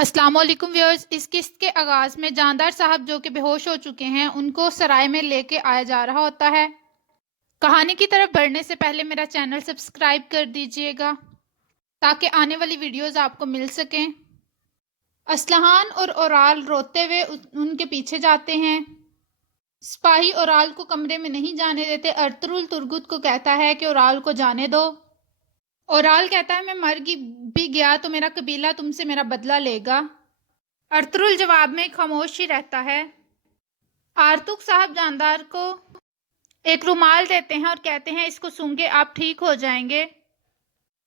السلام علیکم ویورز، اس قسط کے آغاز میں جاندار صاحب جو کہ بے ہوش ہو چکے ہیں ان کو سرائے میں لے کے آیا جا رہا ہوتا ہے۔ کہانی کی طرف بڑھنے سے پہلے میرا چینل سبسکرائب کر دیجئے گا تاکہ آنے والی ویڈیوز آپ کو مل سکیں۔ اسلحان اور اورال روتے ہوئے ان کے پیچھے جاتے ہیں۔ سپاہی اورال کو کمرے میں نہیں جانے دیتے۔ ارطغرل ترگت کو کہتا ہے کہ اورال کو جانے دو۔ اورال کہتا ہے میں مر بھی گیا تو میرا قبیلہ تم سے میرا بدلہ لے گا۔ ارطغرل جواب میں خاموش ہی رہتا ہے۔ آرتوک صاحب جاندار کو ایک رومال دیتے ہیں اور کہتے ہیں اس کو سونگھے آپ ٹھیک ہو جائیں گے۔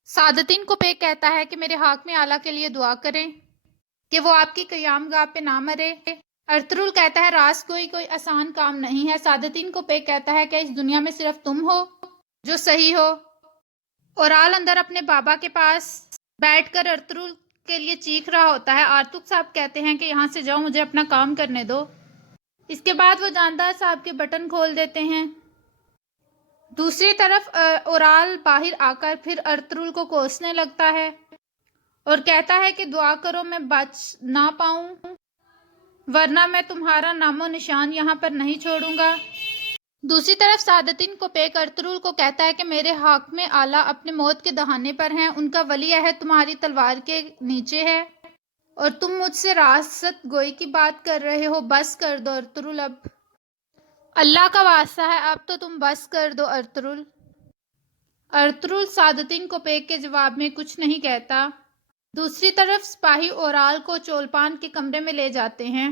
سعادتین کو پیک کہتا ہے کہ میرے حاکم اعلیٰ کے لیے دعا کریں کہ وہ آپ کی قیام گاہ پہ نہ مرے۔ ارطغرل کہتا ہے راست کوئی آسان کام نہیں ہے۔ سعادتین کو پیک کہتا ہے کہ اس دنیا میں صرف تم ہو جو صحیح ہو۔ اورال اندر اپنے بابا کے پاس بیٹھ کر ارطغرل کے لیے چیخ رہا ہوتا ہے۔ آرتوک صاحب کہتے ہیں کہ یہاں سے جاؤ، مجھے اپنا کام کرنے دو۔ اس کے بعد وہ جاندار صاحب کے بٹن کھول دیتے ہیں۔ دوسری طرف اورال باہر آ کر پھر ارطغرل کو کوسنے لگتا ہے اور کہتا ہے کہ دعا کرو میں بچ نہ پاؤں، ورنہ میں تمہارا نام و نشان یہاں پر نہیں چھوڑوں گا۔ دوسری طرف سعادتین کو پیک ارطغرل کو کہتا ہے کہ میرے حاکم اعلیٰ اپنے موت کے دہانے پر ہیں، ان کا ولی عہد تمہاری تلوار کے نیچے ہے اور تم مجھ سے راست گوئی کی بات کر رہے ہو۔ بس کر دو ارطغرل، اب اللہ کا واسطہ ہے، اب تو تم بس کر دو ارطغرل۔ ارطغرل سعادتین کو پیک کے جواب میں کچھ نہیں کہتا۔ دوسری طرف سپاہی اورال کو چولپان کے کمرے میں لے جاتے ہیں۔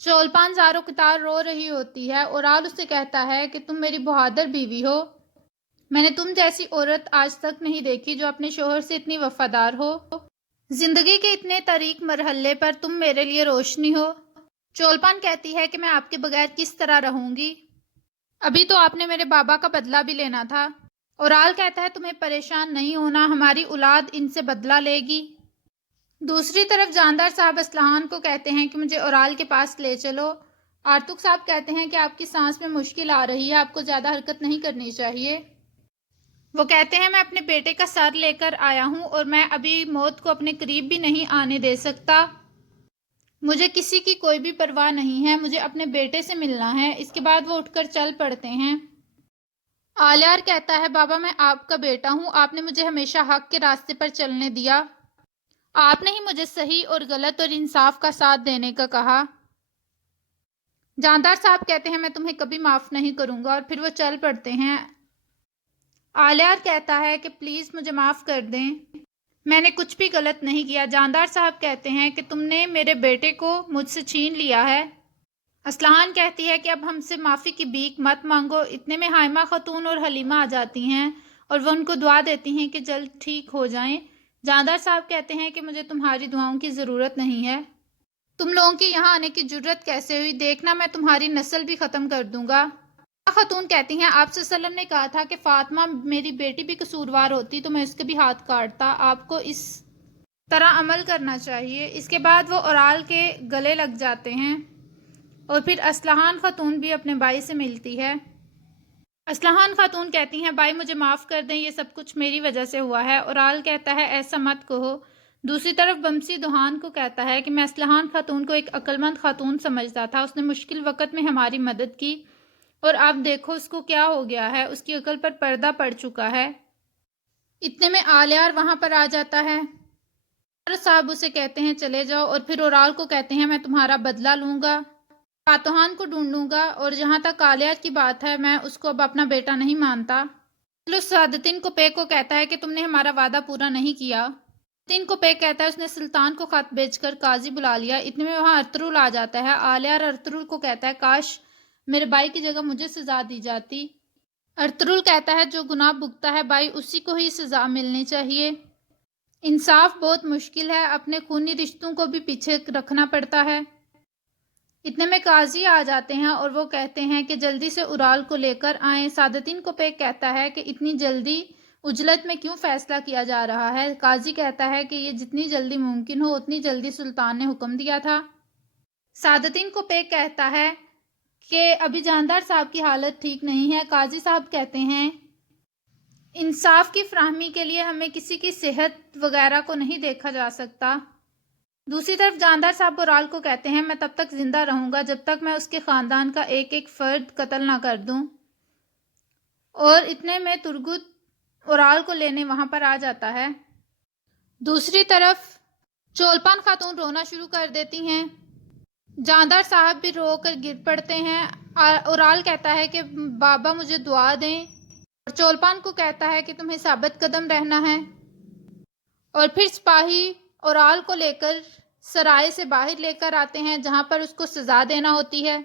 چولپان زارو قطار رو رہی ہوتی ہے۔ اورال اسے کہتا ہے کہ تم میری بہادر بیوی ہو، میں نے تم جیسی عورت آج تک نہیں دیکھی جو اپنے شوہر سے اتنی وفادار ہو۔ زندگی کے اتنے تاریک مرحلے پر تم میرے لیے روشنی ہو۔ چولپان کہتی ہے کہ میں آپ کے بغیر کس طرح رہوں گی، ابھی تو آپ نے میرے بابا کا بدلہ بھی لینا تھا۔ اورال کہتا ہے تمہیں پریشان نہیں ہونا، ہماری اولاد ان سے بدلہ لے گی۔ دوسری طرف جاندار صاحب اسلحان کو کہتے ہیں کہ مجھے اورال کے پاس لے چلو۔ آرتوک صاحب کہتے ہیں کہ آپ کی سانس میں مشکل آ رہی ہے، آپ کو زیادہ حرکت نہیں کرنی چاہیے۔ وہ کہتے ہیں میں اپنے بیٹے کا سر لے کر آیا ہوں اور میں ابھی موت کو اپنے قریب بھی نہیں آنے دے سکتا۔ مجھے کسی کی کوئی بھی پرواہ نہیں ہے، مجھے اپنے بیٹے سے ملنا ہے۔ اس کے بعد وہ اٹھ کر چل پڑتے ہیں۔ آلیار کہتا ہے بابا میں آپ کا بیٹا ہوں، آپ نے مجھے ہمیشہ حق کے راستے پر چلنے دیا، آپ نے ہی مجھے صحیح اور غلط اور انصاف کا ساتھ دینے کا کہا۔ جاندار صاحب کہتے ہیں میں تمہیں کبھی معاف نہیں کروں گا، اور پھر وہ چل پڑتے ہیں۔ آلیار کہتا ہے کہ پلیز مجھے معاف کر دیں، میں نے کچھ بھی غلط نہیں کیا۔ جاندار صاحب کہتے ہیں کہ تم نے میرے بیٹے کو مجھ سے چھین لیا ہے۔ اسلحان کہتی ہے کہ اب ہم سے معافی کی بھیک مت مانگو۔ اتنے میں حائمہ خاتون اور حلیمہ آ جاتی ہیں اور وہ ان کو دعا دیتی ہیں کہ جلد ٹھیک ہو جائیں۔ جاندار صاحب کہتے ہیں کہ مجھے تمہاری دعاؤں کی ضرورت نہیں ہے، تم لوگوں کی یہاں آنے کی جرت کیسے ہوئی، دیکھنا میں تمہاری نسل بھی ختم کر دوں گا۔ خاتون کہتی ہیں آپ صلی اللہ علیہ وسلم نے کہا تھا کہ فاطمہ میری بیٹی بھی قصوروار ہوتی تو میں اس کے بھی ہاتھ کاٹتا، آپ کو اس طرح عمل کرنا چاہیے۔ اس کے بعد وہ اورال کے گلے لگ جاتے ہیں اور پھر اسلحان خاتون بھی اپنے بھائی سے ملتی ہے۔ اسلحان خاتون کہتی ہیں بھائی مجھے معاف کر دیں، یہ سب کچھ میری وجہ سے ہوا ہے۔ اورال کہتا ہے ایسا مت کہو۔ دوسری طرف بمسی دوہان کو کہتا ہے کہ میں اسلحان خاتون کو ایک عقلمند خاتون سمجھتا تھا، اس نے مشکل وقت میں ہماری مدد کی اور اب دیکھو اس کو کیا ہو گیا ہے، اس کی عقل پر پردہ پڑ چکا ہے۔ اتنے میں آلیار وہاں پر آ جاتا ہے۔ صاحب اسے کہتے ہیں چلے جاؤ، اور پھر اورال کو کہتے ہیں میں تمہارا بدلہ لوں گا، فاتحان کو ڈھونڈوں گا، اور جہاں تک آلیار کی بات ہے میں اس کو اب اپنا بیٹا نہیں مانتا۔ سعادتین کو پیک کو کہتا ہے کہ تم نے ہمارا وعدہ پورا نہیں کیا۔ سعادتین کو پیک کہتا ہے اس نے سلطان کو خط بھیج کر قاضی بلا لیا۔ اتنے میں وہاں ارطغرل آ جاتا ہے۔ آلیار ارطغرل کو کہتا ہے کاش میرے بھائی کی جگہ مجھے سزا دی جاتی۔ ارطغرل کہتا ہے جو گناہ بھگتا ہے بھائی اسی کو ہی سزا ملنی چاہیے، انصاف بہت مشکل ہے، اپنے خونی رشتوں کو بھی پیچھے رکھنا پڑتا ہے۔ اتنے میں قاضی آ جاتے ہیں اور وہ کہتے ہیں کہ جلدی سے اورال کو لے کر آئیں۔ سعادتین کو پیک کہتا ہے کہ اتنی جلدی عجلت میں کیوں فیصلہ کیا جا رہا ہے۔ قاضی کہتا ہے کہ یہ جتنی جلدی ممکن ہو اتنی جلدی سلطان نے حکم دیا تھا۔ سعادتین کو پیک کہتا ہے کہ ابھی جاندار صاحب کی حالت ٹھیک نہیں ہے۔ قاضی صاحب کہتے ہیں انصاف کی فراہمی کے لیے ہمیں کسی کی صحت وغیرہ کو نہیں دیکھا جا سکتا۔ دوسری طرف جاندار صاحب اورال کو کہتے ہیں میں تب تک زندہ رہوں گا جب تک میں اس کے خاندان کا ایک ایک فرد قتل نہ کر دوں، اور اتنے میں ترگت اورال کو لینے وہاں پر آ جاتا ہے۔ دوسری طرف چولپان خاتون رونا شروع کر دیتی ہیں، جاندار صاحب بھی رو کر گر پڑتے ہیں۔ اورال کہتا ہے کہ بابا مجھے دعا دیں، اور چولپان کو کہتا ہے کہ تمہیں ثابت قدم رہنا ہے، اور پھر سپاہی اورال کو لے کر سرائے سے باہر لے کر آتے ہیں جہاں پر اس کو سزا دینا ہوتی ہے۔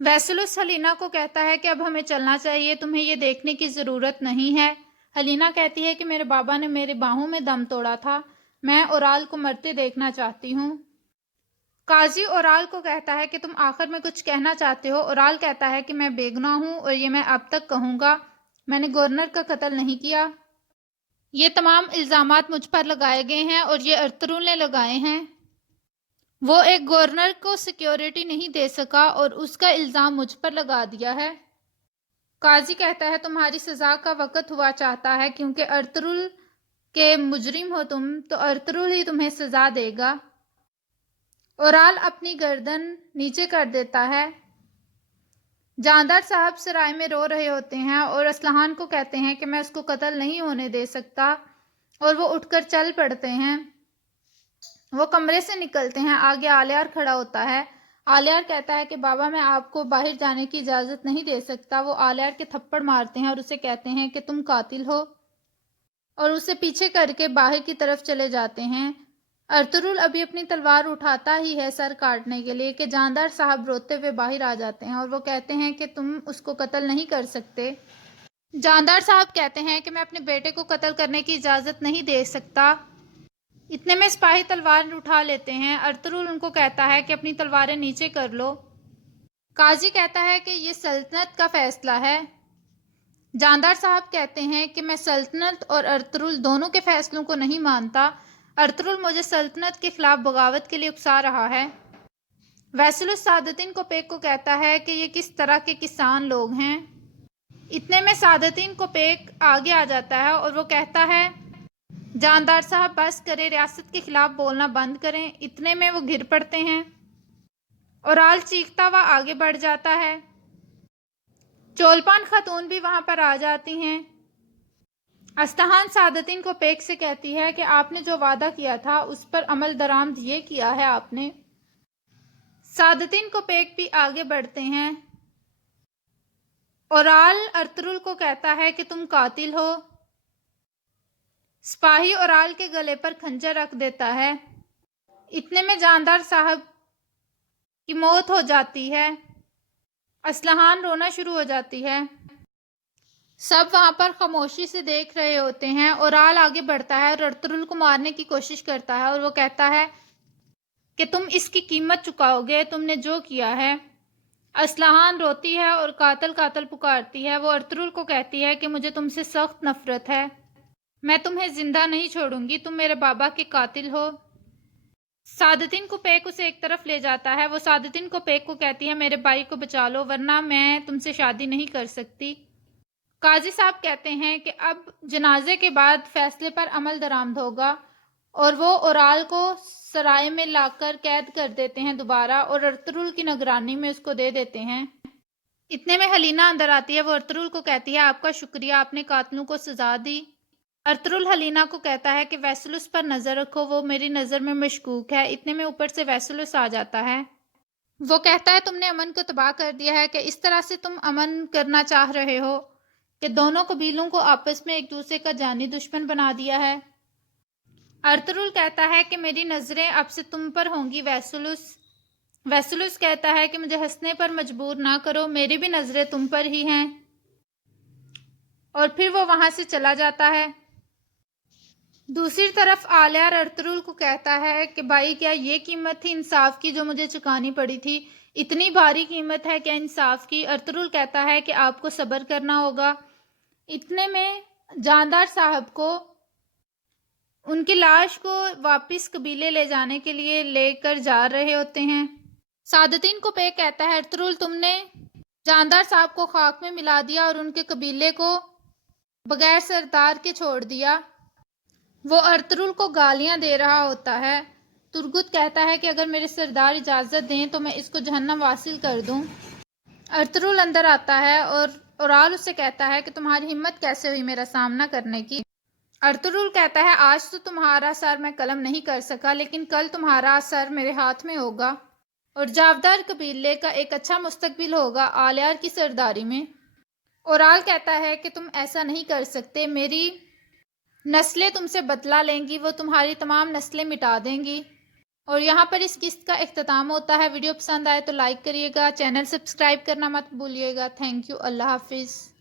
ویسلس ہلینا کو کہتا ہے کہ اب ہمیں چلنا چاہیے، تمہیں یہ دیکھنے کی ضرورت نہیں ہے۔ ہلینا کہتی ہے کہ میرے بابا نے میرے باہوں میں دم توڑا تھا، میں اورال کو مرتے دیکھنا چاہتی ہوں۔ قاضی اورال کو کہتا ہے کہ تم آخر میں کچھ کہنا چاہتے ہو۔ اورال کہتا ہے کہ میں بے گناہ ہوں اور یہ میں اب تک کہوں گا، میں نے گورنر کا قتل نہیں کیا۔ یہ تمام الزامات مجھ پر لگائے گئے ہیں اور یہ ارطغرل نے لگائے ہیں۔ وہ ایک گورنر کو سیکیورٹی نہیں دے سکا اور اس کا الزام مجھ پر لگا دیا ہے۔ قاضی کہتا ہے تمہاری سزا کا وقت ہوا چاہتا ہے، کیونکہ ارطغرل کے مجرم ہو تم، تو ارطغرل ہی تمہیں سزا دے گا۔ اورال اپنی گردن نیچے کر دیتا ہے۔ جاندار صاحب سرائے میں رو رہے ہوتے ہیں اور اسلحان کو کہتے ہیں کہ میں اس کو قتل نہیں ہونے دے سکتا، اور وہ اٹھ کر چل پڑتے ہیں۔ وہ کمرے سے نکلتے ہیں، آگے آلیار کھڑا ہوتا ہے۔ آلیار کہتا ہے کہ بابا میں آپ کو باہر جانے کی اجازت نہیں دے سکتا۔ وہ آلیار کے تھپڑ مارتے ہیں اور اسے کہتے ہیں کہ تم قاتل ہو، اور اسے پیچھے کر کے باہر کی طرف چلے جاتے ہیں۔ ارطغرل ابھی اپنی تلوار اٹھاتا ہی ہے سر کاٹنے کے لیے کہ جاندار صاحب روتے ہوئے باہر آ جاتے ہیں اور وہ کہتے ہیں کہ تم اس کو قتل نہیں کر سکتے۔ جاندار صاحب کہتے ہیں کہ میں اپنے بیٹے کو قتل کرنے کی اجازت نہیں دے سکتا۔ اتنے میں سپاہی تلوار اٹھا لیتے ہیں۔ ارطغرل ان کو کہتا ہے کہ اپنی تلواریں نیچے کر لو۔ قاضی کہتا ہے کہ یہ سلطنت کا فیصلہ ہے۔ جاندار صاحب کہتے ہیں کہ میں سلطنت اور ارطغرل دونوں کے فیصلوں کو نہیں مانتا۔ ارطغرل مجھے سلطنت کے خلاف بغاوت کے لیے اکسا رہا ہے۔ ویسلس سعادتین کوپیک کو کہتا ہے کہ یہ کس طرح کے کسان لوگ ہیں۔ اتنے میں سعادتین کوپیک آگے آ جاتا ہے اور وہ کہتا ہے جاندار صاحب بس کریں، ریاست کے خلاف بولنا بند کریں۔ اتنے میں وہ گر پڑتے ہیں۔ اورال چیختا ہوا آگے بڑھ جاتا ہے۔ چولپان خاتون بھی وہاں پر آ جاتی ہیں۔ اسلحان سعادتین کوپیک سے کہتی ہے کہ آپ نے جو وعدہ کیا تھا اس پر عمل درآمد یہ کیا ہے آپ نے۔ سعادتین کوپیک بھی آگے بڑھتے ہیں۔ اورال ارطغرل کو کہتا ہے کہ تم قاتل ہو۔ سپاہی اورال کے گلے پر خنجر رکھ دیتا ہے۔ اتنے میں جاندار صاحب کی موت ہو جاتی ہے۔ اسلحان رونا شروع ہو جاتی ہے۔ سب وہاں پر خاموشی سے دیکھ رہے ہوتے ہیں۔ اورال آگے بڑھتا ہے اور ارطغرل کو مارنے کی کوشش کرتا ہے اور وہ کہتا ہے کہ تم اس کی قیمت چکاؤ گے، تم نے جو کیا ہے۔ اسلحان روتی ہے اور قاتل قاتل پکارتی ہے۔ وہ ارطغرل کو کہتی ہے کہ مجھے تم سے سخت نفرت ہے، میں تمہیں زندہ نہیں چھوڑوں گی، تم میرے بابا کے قاتل ہو۔ سعادتین کوپیک اسے ایک طرف لے جاتا ہے۔ وہ سعادتین کوپیک کو کہتی ہے میرے بھائی کو بچا لو ورنہ میں تم سے شادی نہیں کر سکتی۔ قاضی صاحب کہتے ہیں کہ اب جنازے کے بعد فیصلے پر عمل درآمد ہوگا، اور وہ اورال کو سرائے میں لا کر قید کر دیتے ہیں دوبارہ، اور ارطغرل کی نگرانی میں اس کو دے دیتے ہیں۔ اتنے میں ہلینا اندر آتی ہے۔ وہ ارطغرل کو کہتی ہے آپ کا شکریہ، آپ نے قاتلوں کو سزا دی۔ ارطغرل ہلینا کو کہتا ہے کہ ویسلس پر نظر رکھو، وہ میری نظر میں مشکوک ہے۔ اتنے میں اوپر سے ویسلس آ جاتا ہے۔ وہ کہتا ہے تم نے امن کو تباہ کر دیا ہے، کہ اس طرح سے تم امن کرنا چاہ رہے ہو کہ دونوں قبیلوں کو آپس میں ایک دوسرے کا جانی دشمن بنا دیا ہے۔ ارطغرل کہتا ہے کہ میری نظریں اب سے تم پر ہوں گی ویسلس کہتا ہے کہ مجھے ہنسنے پر مجبور نہ کرو، میری بھی نظریں تم پر ہی ہیں، اور پھر وہ وہاں سے چلا جاتا ہے۔ دوسری طرف آلیار ارطغرل کو کہتا ہے کہ بھائی کیا یہ قیمت تھی انصاف کی جو مجھے چکانی پڑی تھی؟ اتنی بھاری قیمت ہے کیا انصاف کی؟ ارطغرل کہتا ہے کہ آپ کو صبر کرنا ہوگا۔ اتنے میں جاندار صاحب کو ان کی لاش کو واپس قبیلے لے جانے کے لیے لے کر جا رہے ہوتے ہیں۔ سعادتین کوپیک کہتا ہے ارطغرل تم نے جاندار صاحب کو خاک میں ملا دیا اور ان کے قبیلے کو بغیر سردار کے چھوڑ دیا۔ وہ ارطغرل کو گالیاں دے رہا ہوتا ہے۔ ترگت کہتا ہے کہ اگر میرے سردار اجازت دیں تو میں اس کو جہنم واصل کر دوں۔ ارطغرل اندر آتا ہے اور اورال اسے کہتا ہے کہ تمہاری ہمت کیسے ہوئی میرا سامنا کرنے کی۔ ارطغرل کہتا ہے آج تو تمہارا سر میں قلم نہیں کر سکا، لیکن کل تمہارا سر میرے ہاتھ میں ہوگا اور جاودار قبیلے کا ایک اچھا مستقبل ہوگا آلیار کی سرداری میں۔ اورال کہتا ہے کہ تم ایسا نہیں کر سکتے، میری نسلیں تم سے بدلہ لیں گی، وہ تمہاری تمام نسلیں مٹا دیں گی۔ اور یہاں پر اس قسط کا اختتام ہوتا ہے۔ ویڈیو پسند آئے تو لائک کریے گا، چینل سبسکرائب کرنا مت بھولیے گا۔ تھینک یو، اللہ حافظ۔